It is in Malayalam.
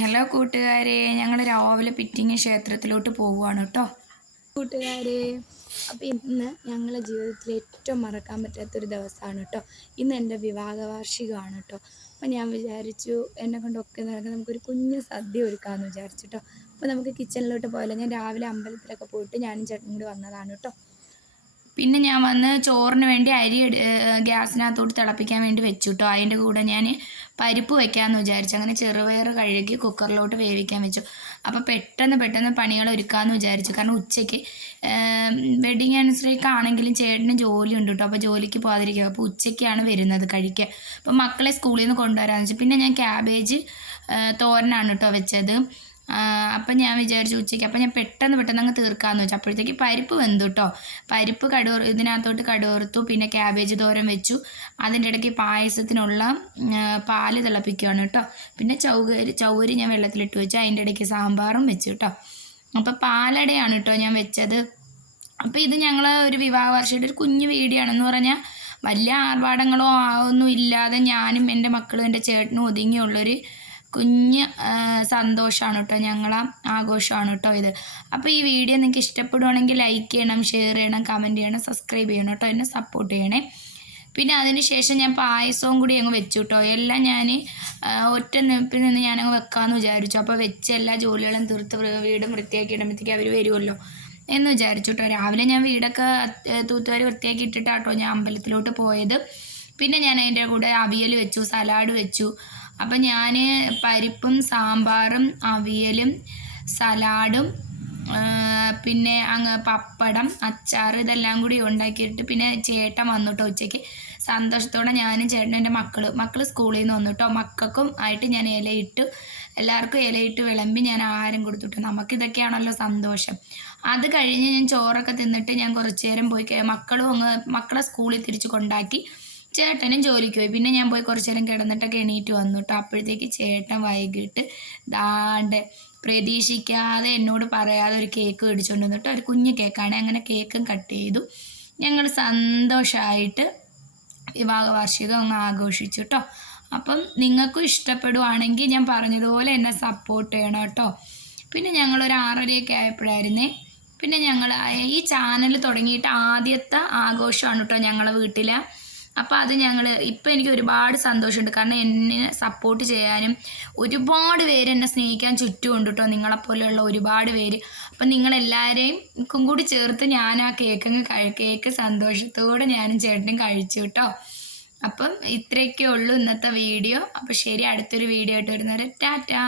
ഹലോ കൂട്ടുകാരെ, ഞങ്ങൾ രാവിലെ പിറ്റിങ്ങ ക്ഷേത്രത്തിലോട്ട് പോവുകയാണ് കേട്ടോ. കൂട്ടുകാരെ, അപ്പോൾ ഇന്ന് ഞങ്ങളുടെ ജീവിതത്തിൽ ഏറ്റവും മറക്കാൻ പറ്റാത്തൊരു ദിവസമാണ് കേട്ടോ. ഇന്ന് എൻ്റെ വിവാഹ വാർഷികമാണ് കേട്ടോ. അപ്പോൾ ഞാൻ വിചാരിച്ചു എന്നെ കൊണ്ടൊക്കെ നടക്കാൻ നമുക്കൊരു കുഞ്ഞു സദ്യ ഒരുക്കാമെന്ന് വിചാരിച്ചു കേട്ടോ. അപ്പോൾ നമുക്ക് കിച്ചണിലോട്ട് പോയല്ലോ. ഞാൻ രാവിലെ അമ്പലത്തിലൊക്കെ പോയിട്ട് ഞാനും ചേട്ടനും കൂടി വന്നതാണ് കേട്ടോ. പിന്നെ ഞാൻ വന്ന് ചോറിന് വേണ്ടി അരി ഗ്യാസിനകത്തോട്ട് തിളപ്പിക്കാൻ വേണ്ടി വെച്ചു കേട്ടോ. അതിൻ്റെ കൂടെ ഞാൻ പരിപ്പ് വയ്ക്കാമെന്ന് വിചാരിച്ചു. അങ്ങനെ ചെറുപയർ കഴുകി കുക്കറിലോട്ട് വേവിക്കാൻ വെച്ചു. അപ്പോൾ പെട്ടെന്ന് പണികൾ ഒരുക്കാമെന്ന് വിചാരിച്ചു. കാരണം ഉച്ചയ്ക്ക് വെഡിങ് ആനിവേഴ്സറിക്ക് ആണെങ്കിലും ചേട്ടന് ജോലി ഉണ്ട് കേട്ടോ. അപ്പോൾ ജോലിക്ക് പോകാതിരിക്കുക. അപ്പോൾ ഉച്ചയ്ക്കാണ് വരുന്നത് കഴിക്കാൻ. അപ്പോൾ മക്കളെ സ്കൂളിൽ നിന്ന് കൊണ്ടുവരാമെന്ന് വെച്ചു. പിന്നെ ഞാൻ ക്യാബേജ് തോരനാണ് കേട്ടോ വെച്ചത്. അപ്പം ഞാൻ വിചാരിച്ചു ഉച്ചയ്ക്ക്, അപ്പം ഞാൻ പെട്ടെന്ന് അങ്ങ് തീർക്കാമെന്ന് വെച്ചു. അപ്പോഴത്തേക്ക് പരിപ്പ് വെന്തു കേട്ടോ. പരിപ്പ് ഇതിനകത്തോട്ട് കടുവറുത്തു. പിന്നെ ക്യാബേജ് തോരൻ വെച്ചു. അതിൻ്റെ ഇടയ്ക്ക് പായസത്തിനുള്ള പാല് തിളപ്പിക്കുകയാണ് കേട്ടോ. പിന്നെ ചൗവരി ഞാൻ വെള്ളത്തിലിട്ട് വെച്ചു. അതിൻ്റെ ഇടയ്ക്ക് സാമ്പാറും വെച്ചു കേട്ടോ. അപ്പോൾ പാലടയാണ് കേട്ടോ ഞാൻ വെച്ചത്. അപ്പോൾ ഇത് ഞങ്ങൾ ഒരു വിവാഹ വാർഷികയുടെ ഒരു കുഞ്ഞു വീഡിയോ ആണെന്ന് പറഞ്ഞാൽ വലിയ ആർഭാടങ്ങളോ ഒന്നും ഇല്ലാതെ ഞാനും എൻ്റെ മക്കളും എൻ്റെ ചേട്ടനും ഒതുങ്ങിയുള്ളൊരു കുഞ്ഞ് സന്തോഷമാണ് കേട്ടോ. ഞങ്ങളെ ആഘോഷമാണ് കേട്ടോ ഇത്. അപ്പോൾ ഈ വീഡിയോ നിങ്ങൾക്ക് ഇഷ്ടപ്പെടുവാണെങ്കിൽ ലൈക്ക് ചെയ്യണം, ഷെയർ ചെയ്യണം, കമൻറ്റ് ചെയ്യണം, സബ്സ്ക്രൈബ് ചെയ്യണം കേട്ടോ. എന്നെ സപ്പോർട്ട് ചെയ്യണേ. പിന്നെ അതിന് ശേഷം ഞാൻ പായസവും കൂടി അങ്ങ് വെച്ചു കേട്ടോ. എല്ലാം ഞാൻ ഒറ്റ നിപ്പിൽ നിന്ന് ഞാനങ്ങ് വെക്കാമെന്ന് വിചാരിച്ചു. അപ്പോൾ വെച്ച് എല്ലാ ജോലികളും തീർത്ത് വീടും വൃത്തിയാക്കി ഇടുമ്പോഴത്തേക്ക് അവർ വരുമല്ലോ എന്ന് വിചാരിച്ചു കേട്ടോ. രാവിലെ ഞാൻ വീടൊക്കെ തൂത്തുവാരി വൃത്തിയാക്കി ഇട്ടിട്ടാട്ടോ ഞാൻ അമ്പലത്തിലോട്ട് പോയത്. പിന്നെ ഞാൻ അതിൻ്റെ കൂടെ അവിയൽ വെച്ചു, സലാഡ് വെച്ചു. അപ്പം ഞാൻ പരിപ്പും സാമ്പാറും അവിയലും സലാഡും പിന്നെ അങ്ങ് പപ്പടം അച്ചാർ ഇതെല്ലാം കൂടി ഉണ്ടാക്കിയിട്ട് പിന്നെ ചേട്ടൻ വന്നു കേട്ടോ ഉച്ചയ്ക്ക്. സന്തോഷത്തോടെ ഞാനും ചേട്ടനും എൻ്റെ മക്കൾ സ്കൂളിൽ നിന്ന് വന്നു കേട്ടോ. മക്കൾക്കും ആയിട്ട് ഞാൻ ഇലയിട്ട് എല്ലാവർക്കും ഇലയിട്ട് വിളമ്പി ഞാൻ ആഹാരം കൊടുത്തുട്ടോ. നമുക്കിതൊക്കെയാണല്ലോ സന്തോഷം. അത് കഴിഞ്ഞ് ഞാൻ ചോറൊക്കെ തിന്നിട്ട് ഞാൻ കുറച്ച് നേരം പോയി മക്കളെ സ്കൂളിൽ തിരിച്ച് കൊണ്ടാക്കി ചേട്ടനും ജോലിക്ക് പോയി. പിന്നെ ഞാൻ പോയി കുറച്ച് നേരം കിടന്നിട്ടൊക്കെ എണീറ്റ് വന്നു കേട്ടോ. അപ്പോഴത്തേക്ക് ചേട്ടൻ വൈകിട്ട് ദാണ്ട് പ്രതീക്ഷിക്കാതെ എന്നോട് പറയാതെ ഒരു കേക്ക് മേടിച്ചുകൊണ്ട് വന്നിട്ട് ഒരു കുഞ്ഞു കേക്കാണ്. അങ്ങനെ കേക്കും കട്ട് ചെയ്തു. ഞങ്ങൾ സന്തോഷമായിട്ട് വിവാഹ വാർഷികം അങ്ങ് ആഘോഷിച്ചു കേട്ടോ. അപ്പം നിങ്ങൾക്കും ഇഷ്ടപ്പെടുവാണെങ്കിൽ ഞാൻ പറഞ്ഞതുപോലെ എന്നെ സപ്പോർട്ട് ചെയ്യണം കേട്ടോ. പിന്നെ ഞങ്ങളൊരു 6:30 ആയപ്പോഴായിരുന്നേ. പിന്നെ ഞങ്ങൾ ഈ ചാനൽ തുടങ്ങിയിട്ട് ആദ്യത്തെ ആഘോഷമാണ് കേട്ടോ ഞങ്ങളെ വീട്ടിൽ. അപ്പോൾ അത് ഇപ്പം എനിക്ക് ഒരുപാട് സന്തോഷമുണ്ട്. കാരണം എന്നെ സപ്പോർട്ട് ചെയ്യാനും ഒരുപാട് പേര് എന്നെ സ്നേഹിക്കാൻ ചുറ്റുമുണ്ട് കേട്ടോ. നിങ്ങളെപ്പോലെയുള്ള ഒരുപാട് പേര്. അപ്പം നിങ്ങളെല്ലാവരെയും കൂടി ചേർത്ത് ഞാൻ ആ കേക്ക് സന്തോഷത്തോടെ ഞാനും ചേട്ടനും കഴിച്ചു കേട്ടോ. അപ്പം ഇത്രയൊക്കെ ഉള്ളൂ ഇന്നത്തെ വീഡിയോ. അപ്പോൾ ശരി, അടുത്തൊരു വീഡിയോ ആയിട്ട് വരുന്നവരെ ടാറ്റാ.